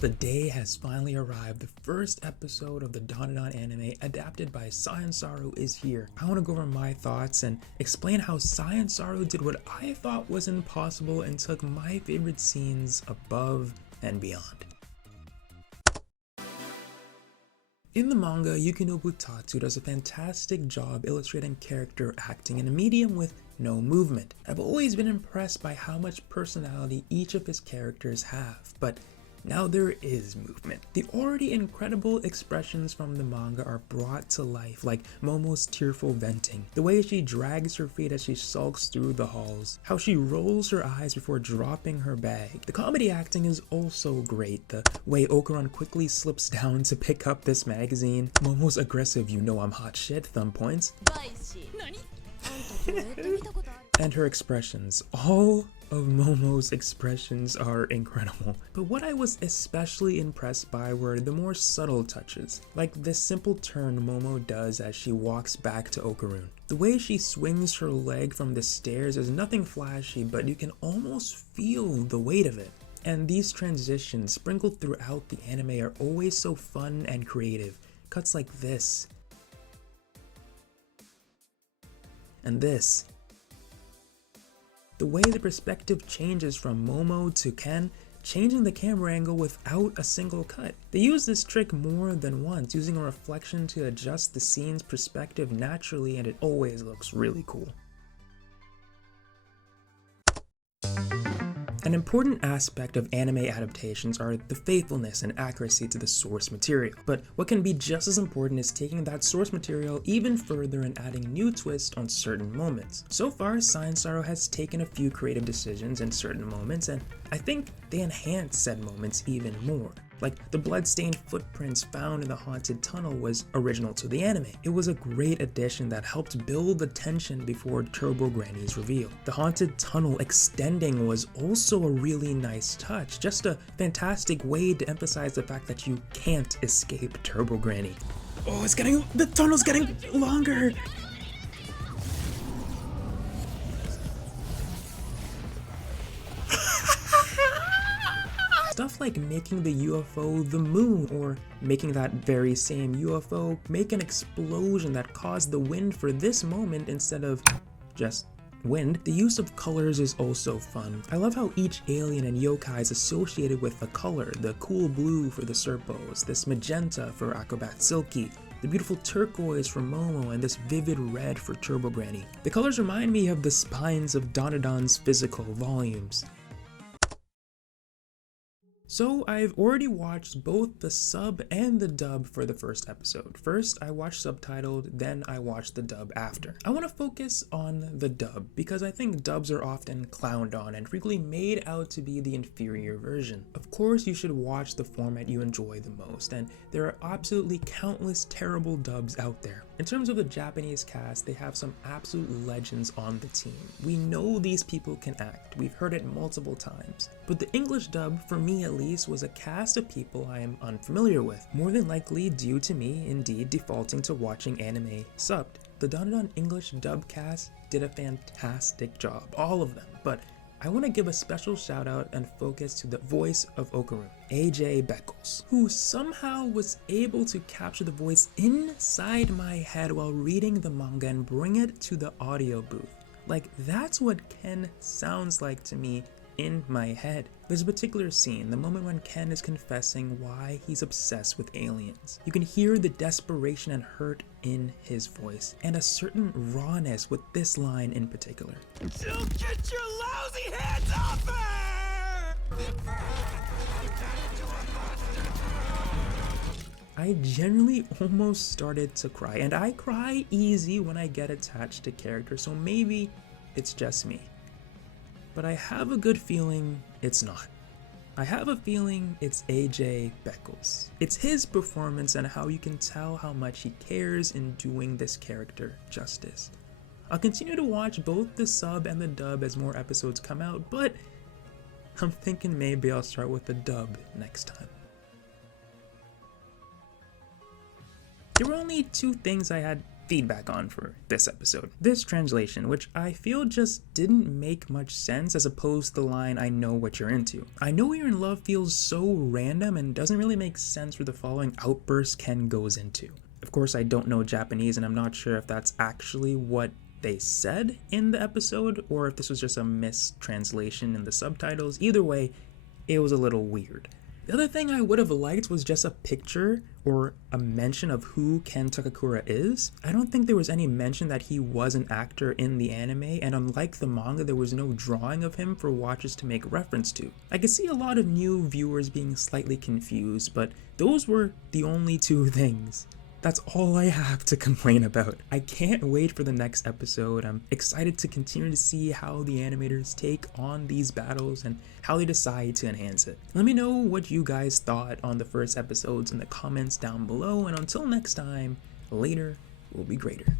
The day has finally arrived. The first episode of the DANDADAN anime adapted by Science Saru is here. I want to go over my thoughts and explain how Science Saru did what I thought was impossible and took my favorite scenes above and beyond. In the manga, Yukinobu Tatsu does a fantastic job illustrating character acting in a medium with no movement. I've always been impressed by how much personality each of his characters have, but now there is movement. The already incredible expressions from the manga are brought to life, like Momo's tearful venting, the way she drags her feet as she sulks through the halls, how she rolls her eyes before dropping her bag. The comedy acting is also great, the way Okuran quickly slips down to pick up this magazine, Momo's aggressive "you know I'm hot shit" thumb points, and her expressions. All of Momo's expressions are incredible. But what I was especially impressed by were the more subtle touches, like this simple turn Momo does as she walks back to Okarun. The way she swings her leg from the stairs is nothing flashy, but you can almost feel the weight of it. And these transitions sprinkled throughout the anime are always so fun and creative. Cuts like this. And this. The way the perspective changes from Momo to Ken, changing the camera angle without a single cut. They use this trick more than once, using a reflection to adjust the scene's perspective naturally, and it always looks really cool. An important aspect of anime adaptations are the faithfulness and accuracy to the source material, but what can be just as important is taking that source material even further and adding new twists on certain moments. So far, Science Saru has taken a few creative decisions in certain moments, and I think they enhance said moments even more. Like the bloodstained footprints found in the haunted tunnel was original to the anime. It was a great addition that helped build the tension before Turbo Granny's reveal. The haunted tunnel extending was also a really nice touch, just a fantastic way to emphasize the fact that you can't escape Turbo Granny. Oh, the tunnel's getting longer! Stuff like making the UFO the moon, or making that very same UFO make an explosion that caused the wind for this moment instead of just wind. The use of colors is also fun. I love how each alien and yokai is associated with a color, the cool blue for the Serpos, this magenta for Acrobat Silky, the beautiful turquoise for Momo, and this vivid red for Turbo Granny. The colors remind me of the spines of DANDADAN's physical volumes. So I've already watched both the sub and the dub for the first episode. First I watched subtitled, then I watched the dub after. I want to focus on the dub because I think dubs are often clowned on and frequently made out to be the inferior version. Of course you should watch the format you enjoy the most, and there are absolutely countless terrible dubs out there. In terms of the Japanese cast, they have some absolute legends on the team. We know these people can act, we've heard it multiple times. But the English dub, for me at least, was a cast of people I am unfamiliar with, more than likely due to me indeed defaulting to watching anime subbed. The DANDADAN English dub cast did a fantastic job, all of them, but I want to give a special shout out and focus to the voice of Okarun, AJ Beckles, who somehow was able to capture the voice inside my head while reading the manga and bring it to the audio booth. Like, that's what Ken sounds like to me in my head. There's a particular scene, the moment when Ken is confessing why he's obsessed with aliens. You can hear the desperation and hurt in his voice, and a certain rawness with this line in particular. So get your lousy hands off her! I genuinely almost started to cry, and I cry easy when I get attached to characters, so maybe it's just me. But I have a good feeling it's not. I have a feeling it's AJ Beckles. It's his performance and how you can tell how much he cares in doing this character justice. I'll continue to watch both the sub and the dub as more episodes come out, but I'm thinking maybe I'll start with the dub next time. There were only two things I had feedback on for this episode. This translation, which I feel just didn't make much sense as opposed to the line, "I know what you're into." "I know you're in love" feels so random and doesn't really make sense for the following outburst Ken goes into. Of course, I don't know Japanese and I'm not sure if that's actually what they said in the episode or if this was just a mistranslation in the subtitles. Either way, it was a little weird. The other thing I would have liked was just a picture or a mention of who Ken Takakura is. I don't think there was any mention that he was an actor in the anime, and unlike the manga, there was no drawing of him for watchers to make reference to. I could see a lot of new viewers being slightly confused, but those were the only two things. That's all I have to complain about. I can't wait for the next episode. I'm excited to continue to see how the animators take on these battles and how they decide to enhance it. Let me know what you guys thought on the first episodes in the comments down below, and until next time, later will be greater.